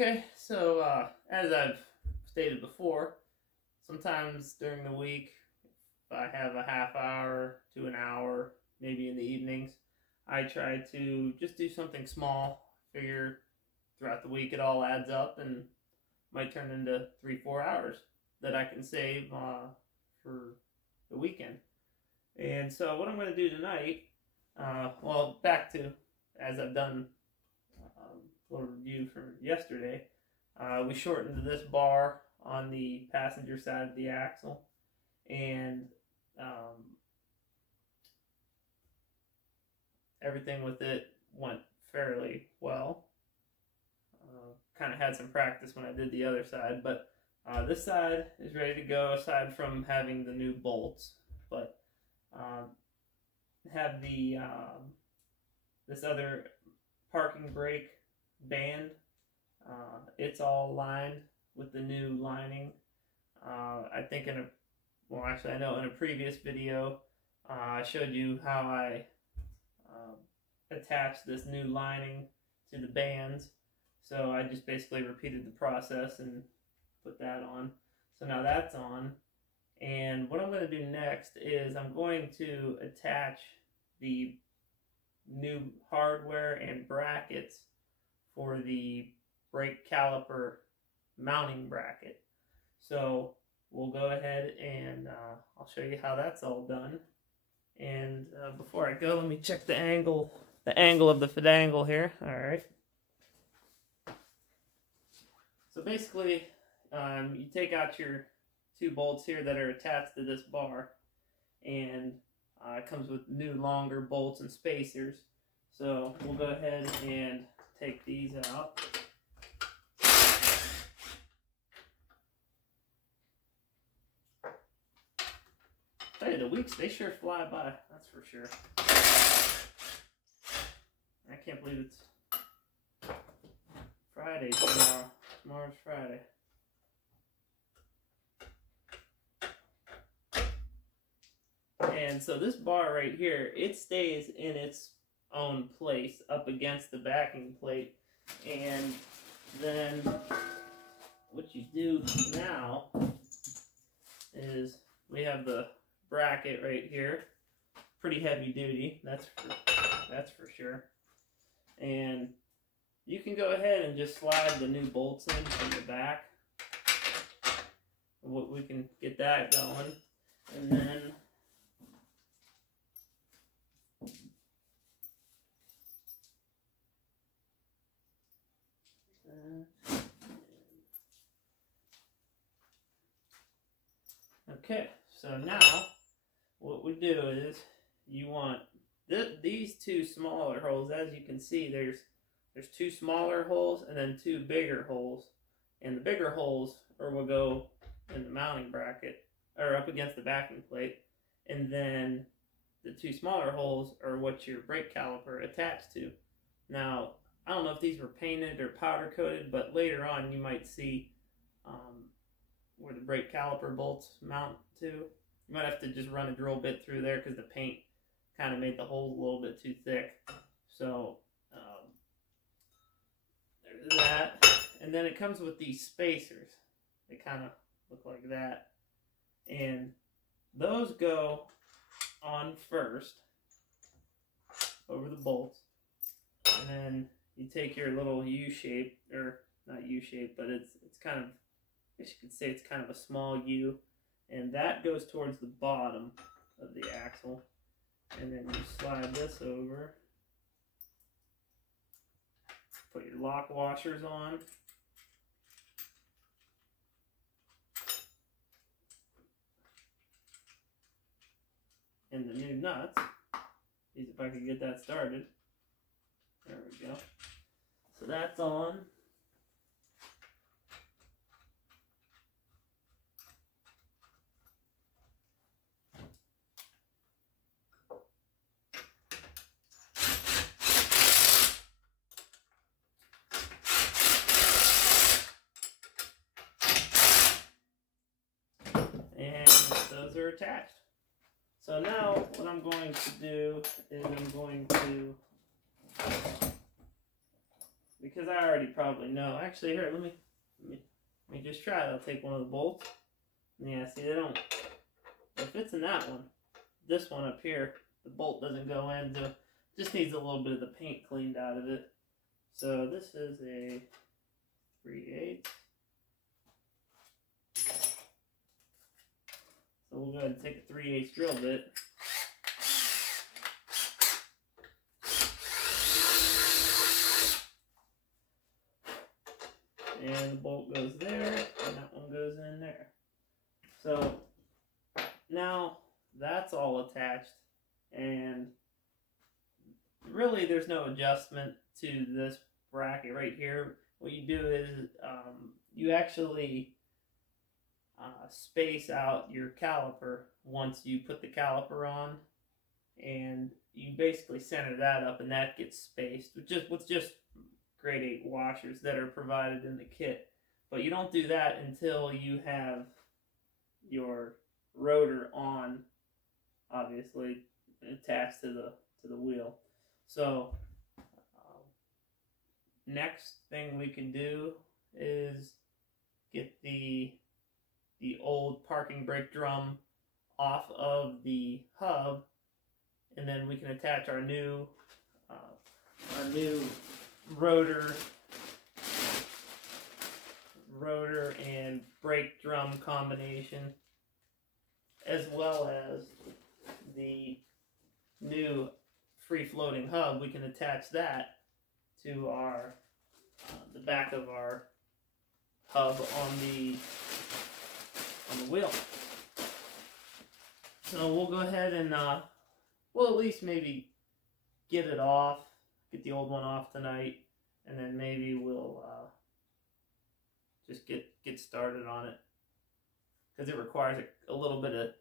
Okay, so as I've stated before, sometimes during the week, if I have a half hour to an hour, maybe in the evenings, I try to just do something small. Figure throughout the week it all adds up and might turn into 3-4 hours that I can save for the weekend. And so what I'm going to do tonight, well, back to as I've done a little review from yesterday, we shortened this bar on the passenger side of the axle, and everything with it went fairly well. Kind of had some practice when I did the other side, but this side is ready to go aside from having the new bolts. But have the this other parking brake band, it's all lined with the new lining. I think I know in a previous video I showed you how I attached this new lining to the bands. So I just basically repeated the process and put that on. So now that's on. And what I'm going to do next is I'm going to attach the new hardware and brackets for the brake caliper mounting bracket. So we'll go ahead and I'll show you how that's all done. And before I go, let me check the angle of the fadangle here. All right. So basically, you take out your two bolts here that are attached to this bar, and it comes with new longer bolts and spacers. So we'll go ahead and take these out. Tell you, the weeks, they sure fly by, that's for sure. I can't believe it's Friday tomorrow. Tomorrow's Friday. And so this bar right here, it stays in its own place up against the backing plate. And then what you do now is we have the bracket right here. Pretty heavy duty, that's for sure. And you can go ahead and just slide the new bolts in from the back. We can get that going. And then okay, so now what we do is you want these two smaller holes. As you can see, there's two smaller holes and then two bigger holes, and the bigger holes will go in the mounting bracket or up against the backing plate, and then the two smaller holes are what your brake caliper attached to. Now, I don't know if these were painted or powder coated, but later on you might see where the brake caliper bolts mount to. You might have to just run a drill bit through there because the paint kind of made the holes a little bit too thick. So there's that. And then it comes with these spacers. They kind of look like that. And those go on first over the bolts. And then you take your little U-shape, or not U-shape, but it's kind of, I guess you could say it's kind of a small U. And that goes towards the bottom of the axle. And then you slide this over. Put your lock washers on. And the new nuts. See if I can get that started. There we go. So that's on. And those are attached. So now what I'm going to do is I'm going to because I already probably know. Actually, here, let me just try it. I'll take one of the bolts. Yeah, see, they don't. It fits in that one. This one up here, the bolt doesn't go in. So just needs a little bit of the paint cleaned out of it. So this is a 3/8. So we'll go ahead and take a 3/8 drill bit. And the bolt goes there, and that one goes in there. So now that's all attached, and really there's no adjustment to this bracket right here. What you do is you actually space out your caliper once you put the caliper on, and you basically center that up, and that gets spaced with just grade 8 washers that are provided in the kit. But you don't do that until you have your rotor on, obviously attached to the wheel. So next thing we can do is get the old parking brake drum off of the hub, and then we can attach our new rotor and brake drum combination, as well as the new free-floating hub. We can attach that to our the back of our hub on the wheel. So we'll go ahead and we'll at least maybe get it off, get the old one off tonight, and then maybe we'll just get started on it, because it requires a little bit of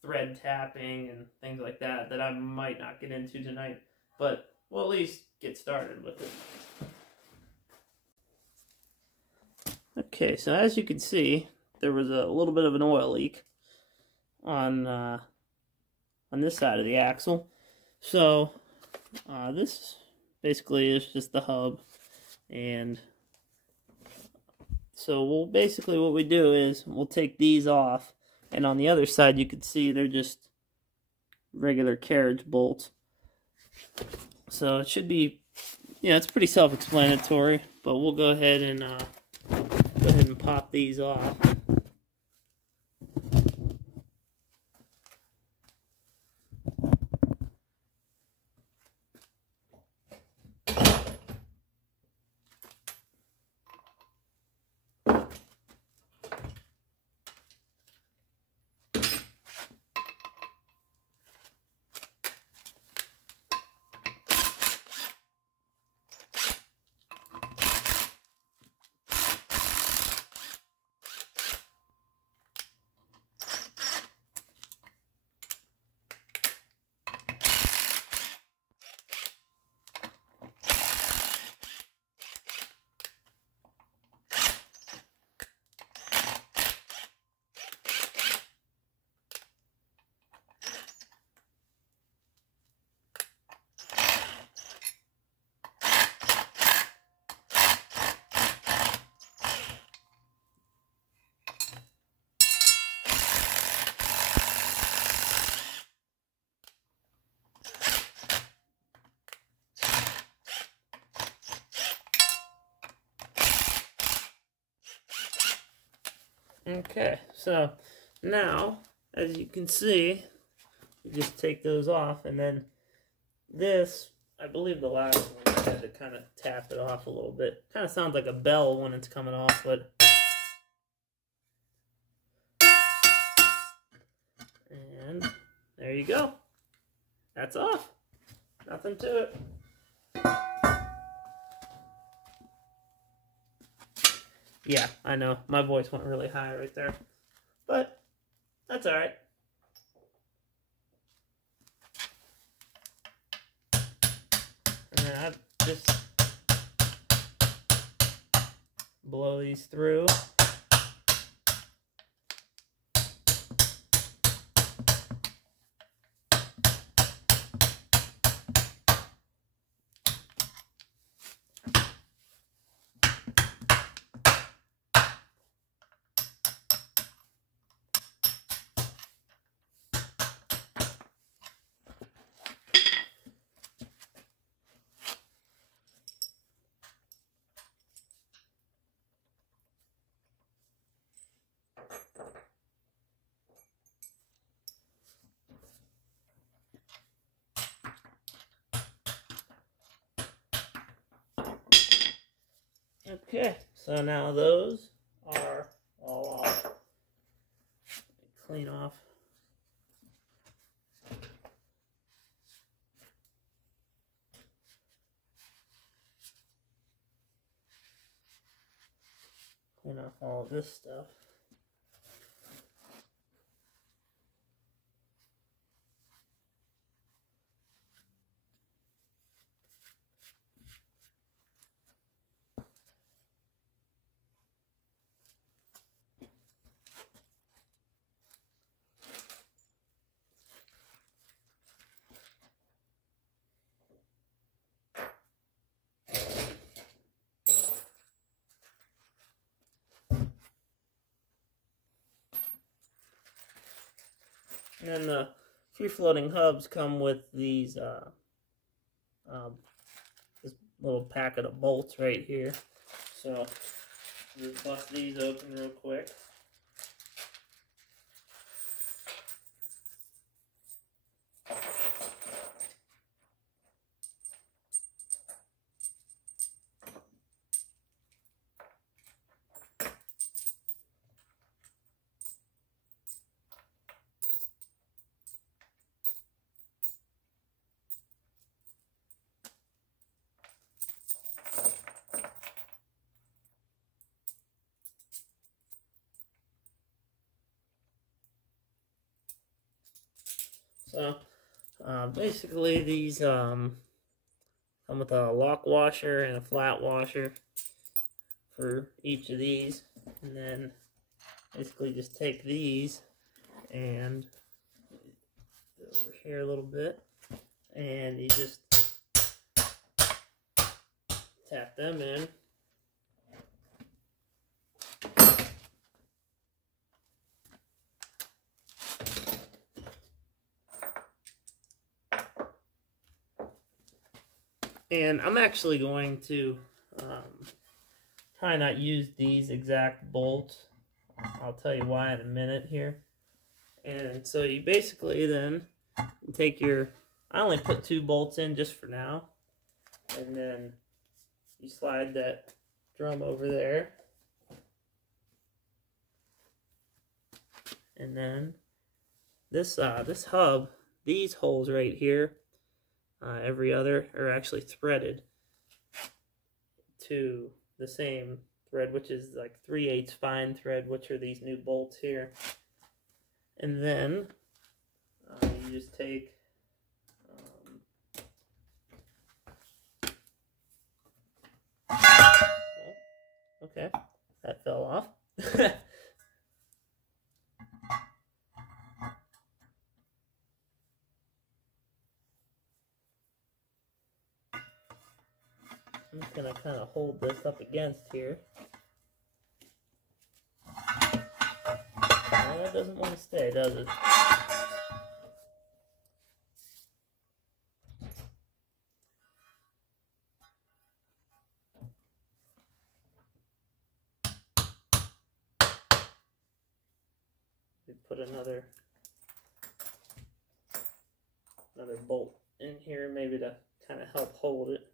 thread tapping and things like that I might not get into tonight, but we'll at least get started with it. Okay, so as you can see, there was a little bit of an oil leak on this side of the axle. So this basically is just the hub, and so what we do is we'll take these off, and on the other side you can see they're just regular carriage bolts. So it should be, it's pretty self-explanatory, but we'll go ahead and pop these off. Okay, so now, as you can see, you just take those off, and then this, I believe the last one, I had to kind of tap it off a little bit. Kind of sounds like a bell when it's coming off, but... And there you go. That's off. Nothing to it. Yeah, I know. My voice went really high right there. But that's alright. And then I just blow these through. Okay, so now those are all off. Clean off. Clean off all of this stuff. And then the free-floating hubs come with these this little packet of bolts right here. So just bust these open real quick. So basically these come with a lock washer and a flat washer for each of these, and then basically just take these and over here a little bit, and you just tap them in. And I'm actually going to try not use these exact bolts. I'll tell you why in a minute here. And so you basically then take your, I only put 2 bolts in just for now. And then you slide that drum over there. And then this hub, these holes right here, every other are actually threaded to the same thread, which is like 3/8 fine thread, which are these new bolts here. And then you just take okay, that fell off. I'm just going to kind of hold this up against here. Well, that doesn't want to stay, does it? We put another bolt in here, maybe to kind of help hold it.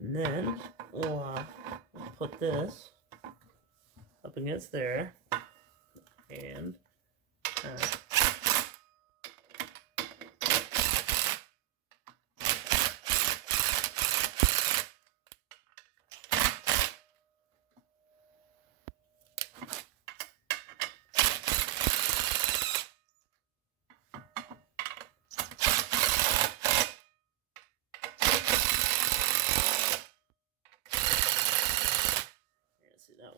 And then we'll put this up against there, and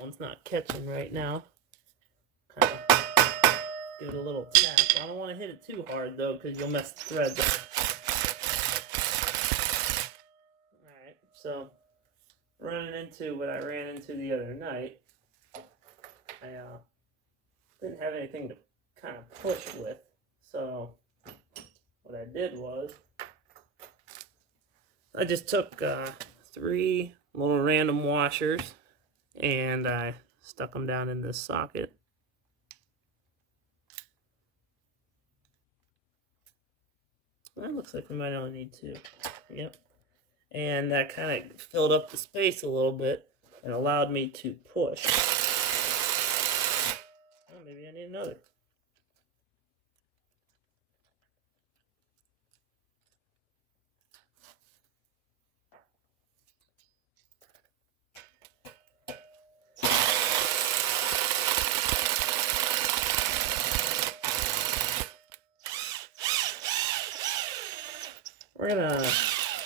one's not catching right now. Kind of give it a little tap. I don't want to hit it too hard though, because you'll mess the threads up. Alright, so running into what I ran into the other night, I didn't have anything to kind of push with, so what I did was I just took 3 little random washers and I stuck them down in this socket. That looks like we might only need 2. Yep. And that kind of filled up the space a little bit and allowed me to push. Oh, maybe I need another.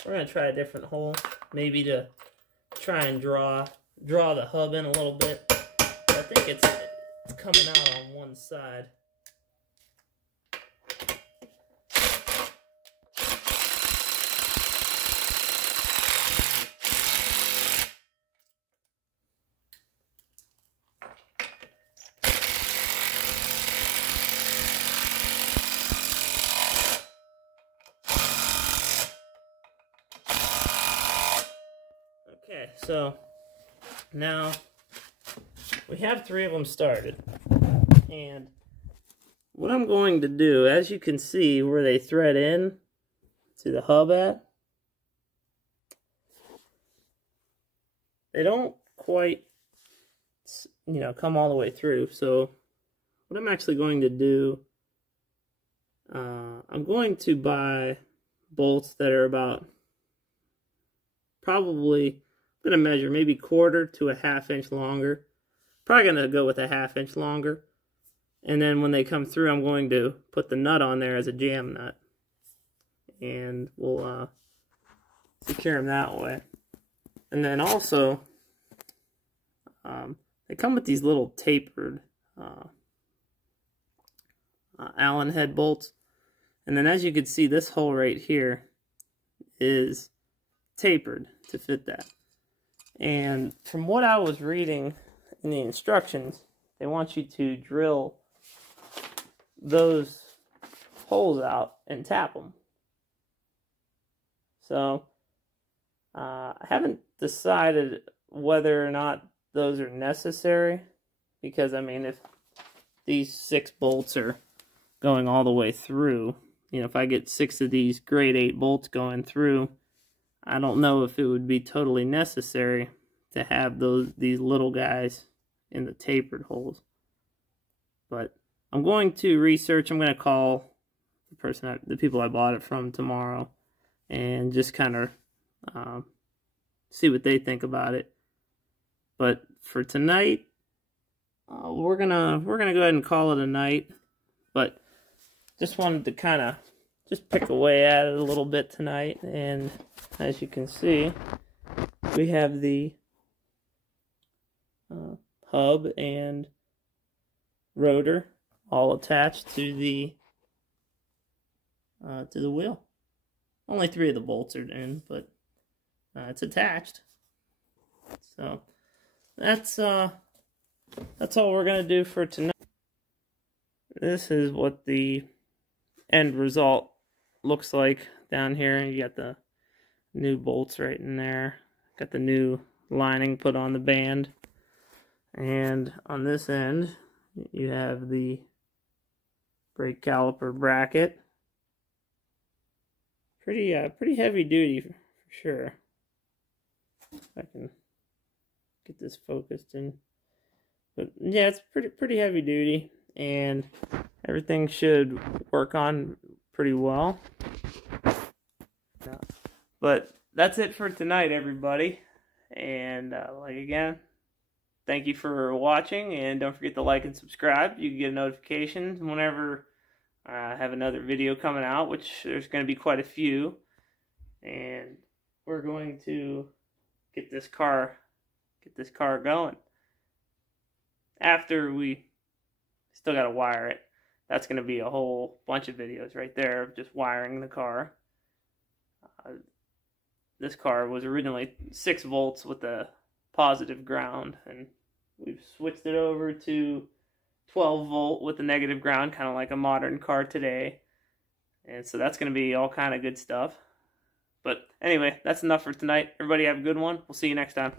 We're gonna try a different hole, maybe to try and draw the hub in a little bit. I think it's coming out on one side. Okay, so now we have 3 of them started, and what I'm going to do, as you can see where they thread in to the hub at, they don't quite, you know, come all the way through. So what I'm actually going to do, I'm going to buy bolts that are about, probably, I'm going to measure maybe 1/4 to a 1/2 inch longer. Probably going to go with a 1/2 inch longer. And then when they come through, I'm going to put the nut on there as a jam nut. And we'll secure them that way. And then also, they come with these little tapered Allen head bolts. And then as you can see, this hole right here is tapered to fit that. And from what I was reading in the instructions, they want you to drill those holes out and tap them. So I haven't decided whether or not those are necessary, because I mean, if these 6 bolts are going all the way through, you know, if I get 6 of these grade 8 bolts going through, I don't know if it would be totally necessary to have these little guys in the tapered holes. But I'm going to research. I'm going to call the people I bought it from tomorrow, and just kind of see what they think about it. But for tonight, we're gonna go ahead and call it a night. But just wanted to kind of just pick away at it a little bit tonight. And as you can see, we have the hub and rotor all attached to the wheel. Only 3 of the bolts are in, but it's attached. So that's all we're gonna do for tonight. This is what the end result looks like down here. You got the new bolts right in there. Got the new lining put on the band. And on this end, you have the brake caliper bracket. Pretty heavy duty for sure. If I can get this focused in. But yeah, it's pretty heavy duty, and everything should work on pretty well. But that's it for tonight, everybody. And again, thank you for watching, and don't forget to like and subscribe. You can get notifications whenever I have another video coming out, which there's going to be quite a few. And we're going to get this car going. After we still got to wire it. That's going to be a whole bunch of videos right there of just wiring the car. This car was originally 6 volts with a positive ground, and we've switched it over to 12 volt with a negative ground, kind of like a modern car today. And so that's going to be all kind of good stuff. But anyway, that's enough for tonight. Everybody have a good one. We'll see you next time.